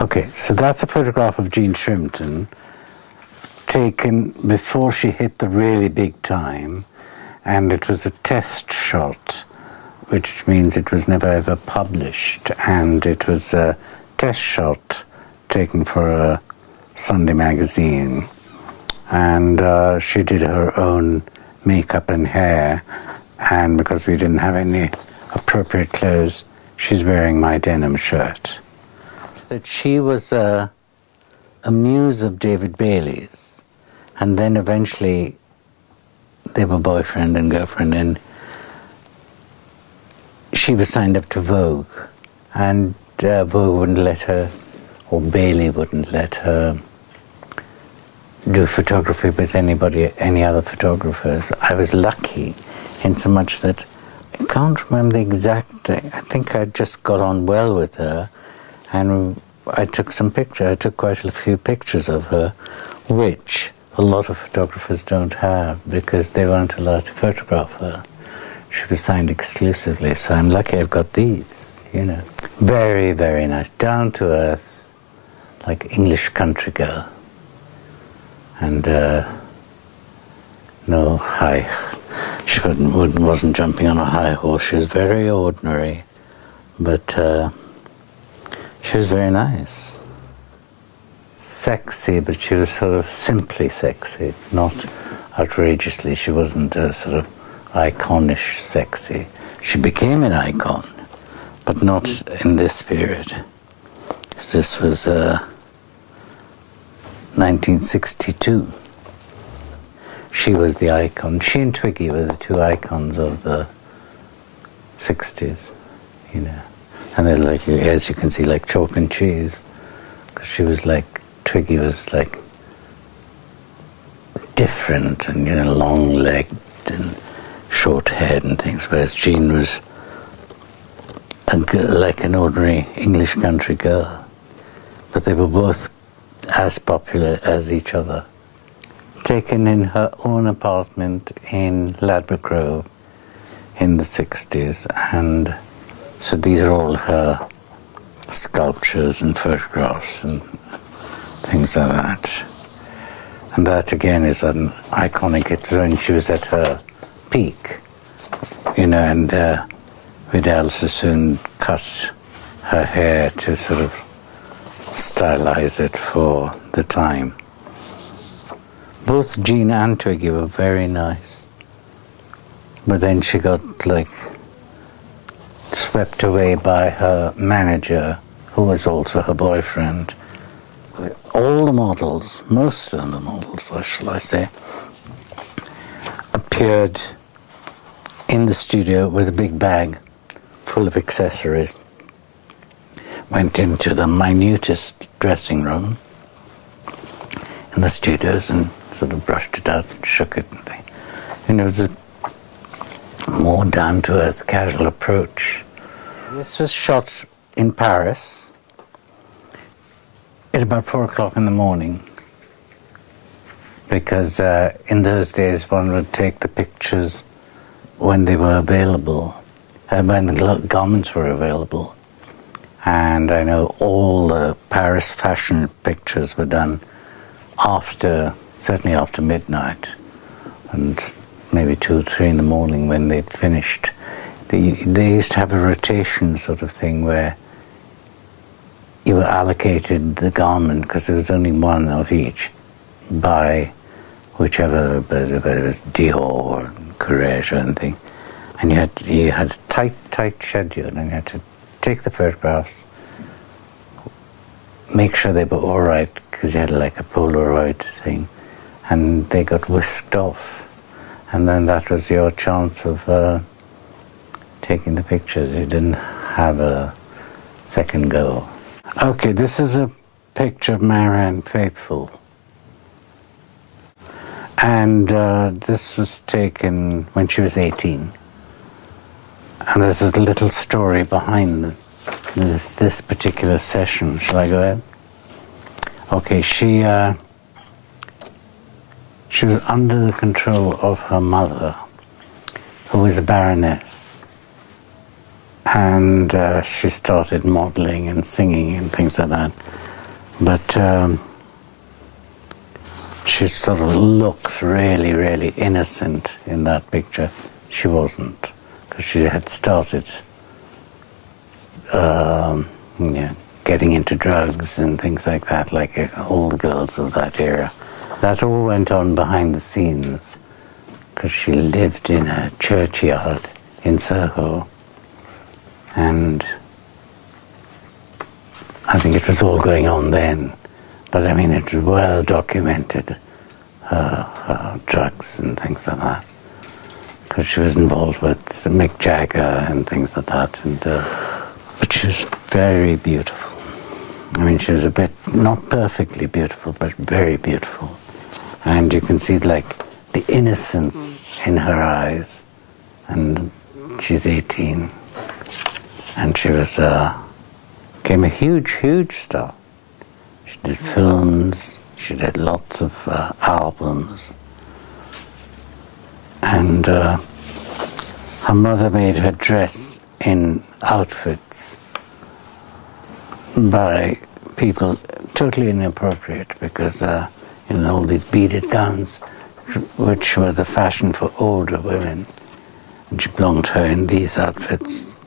Okay, so that's a photograph of Jean Shrimpton taken before she hit the really big time, and it was a test shot, which means it was never ever published, and it was a test shot taken for a Sunday magazine, and she did her own makeup and hair, and because we didn't have any appropriate clothes, she's wearing my denim shirt. That she was a muse of David Bailey's, and then eventually they were boyfriend and girlfriend, and she was signed up to Vogue, and Vogue wouldn't let her, or Bailey wouldn't let her do photography with anybody, any other photographers. I was lucky in so much that I can't remember the exact day. I think I just got on well with her, and I took some pictures. I took quite a few pictures of her, which a lot of photographers don't have because they weren't allowed to photograph her. She was signed exclusively, so I'm lucky I've got these, you know. Very, very nice, down to earth, like English country girl. And no high, she wasn't jumping on a high horse. She was very ordinary, but she was very nice. Sexy, but she was sort of simply sexy, not outrageously. She wasn't a sort of iconish sexy. She became an icon, but not in this period. This was 1962. She was the icon. She and Twiggy were the two icons of the 60s, you know. And they're like, as you can see, like chalk and cheese. Because she was like, Twiggy was like different and, you know, long-legged and short-haired and things, whereas Jean was like an ordinary English country girl. But they were both as popular as each other. Taken in her own apartment in Ladbroke Grove in the 60s, and so these are all her sculptures and photographs and things like that. And that again is an iconic, it when she was at her peak, you know, and Vidal Sassoon cut her hair to sort of stylize it for the time. Both Jean and Twiggy were very nice, but then she got like swept away by her manager, who was also her boyfriend. All the models, most of the models, shall I say, appeared in the studio with a big bag full of accessories. Went into the minutest dressing room in the studios and sort of brushed it out and shook it and things. And it was a more down-to-earth, casual approach. This was shot in Paris at about 4 o'clock in the morning, because in those days one would take the pictures when they were available, when the garments were available. And I know all the Paris fashion pictures were done after, certainly after midnight, and maybe 2 or 3 in the morning when they'd finished. They used to have a rotation sort of thing where you were allocated the garment, because there was only one of each, by whichever, whether it was Dior or Courrèges or anything. And you had a tight schedule, and you had to take the photographs, make sure they were all right, because you had like a Polaroid thing, and they got whisked off. And then that was your chance of taking the pictures. You didn't have a second go. Okay, this is a picture of Marianne Faithfull. And this was taken when she was 18. And there's this little story behind this particular session. Shall I go ahead? Okay, she was under the control of her mother, who was a baroness. And she started modeling and singing and things like that. But she sort of looks really, really innocent in that picture. She wasn't, because she had started getting into drugs and things like that, like all the girls of that era. That all went on behind the scenes, because she lived in a churchyard in Soho, and I think it was all going on then, but I mean it was well documented, drugs and things like that, because she was involved with Mick Jagger and things like that, and but she was very beautiful. I mean, she was a bit, not perfectly beautiful, but very beautiful, and you can see like the innocence in her eyes, and she's 18, and she was became a huge, huge star. She did films, she did lots of albums, and her mother made her dress in outfits by people totally inappropriate, because all these beaded gowns, which were the fashion for older women, and she belonged her in these outfits,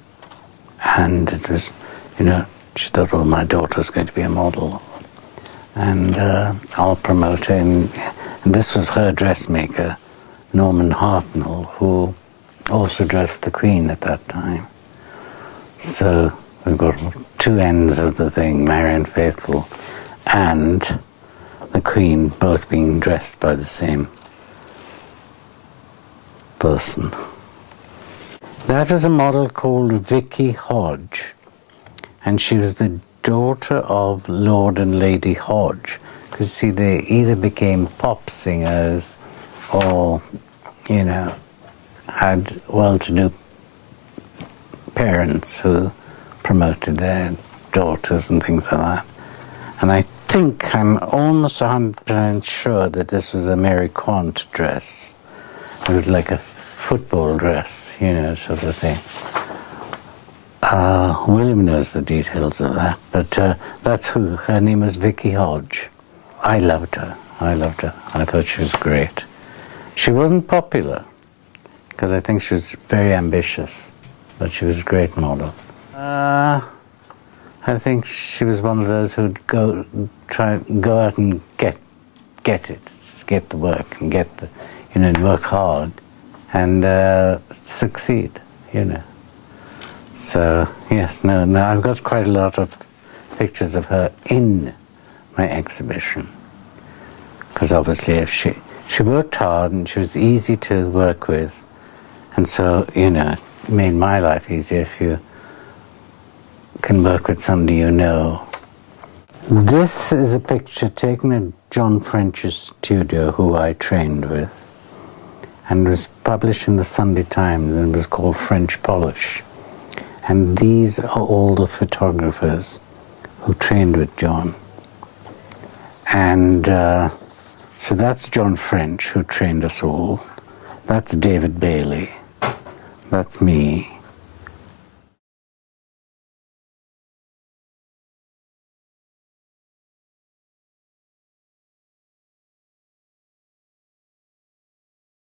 and it was, she thought, oh, my daughter's going to be a model, and I'll promote her. And this was her dressmaker, Norman Hartnell, who also dressed the Queen at that time. So we've got two ends of the thing, Marianne Faithfull and the Queen, both being dressed by the same person. That was a model called Vicky Hodge, and she was the daughter of Lord and Lady Hodge. Because see, they either became pop singers or, had well-to-do parents who promoted their daughters and things like that. And I'm almost 100% sure that this was a Mary Quant dress. It was like a football dress, sort of thing. William knows the details of that, but that's who. Her name was Vicky Hodge. I loved her. I thought she was great. She wasn't popular, because I think she was very ambitious, but she was a great model. I think she was one of those who'd go out and get the work and get the, and work hard and succeed, So yes, no, I've got quite a lot of pictures of her in my exhibition, because obviously if she worked hard and she was easy to work with, and so it made my life easier if you can work with somebody you know. This is a picture taken at John French's studio, who I trained with, and was published in the Sunday Times, and was called French Polish. And these are all the photographers who trained with John. And so that's John French, who trained us all. That's David Bailey. That's me.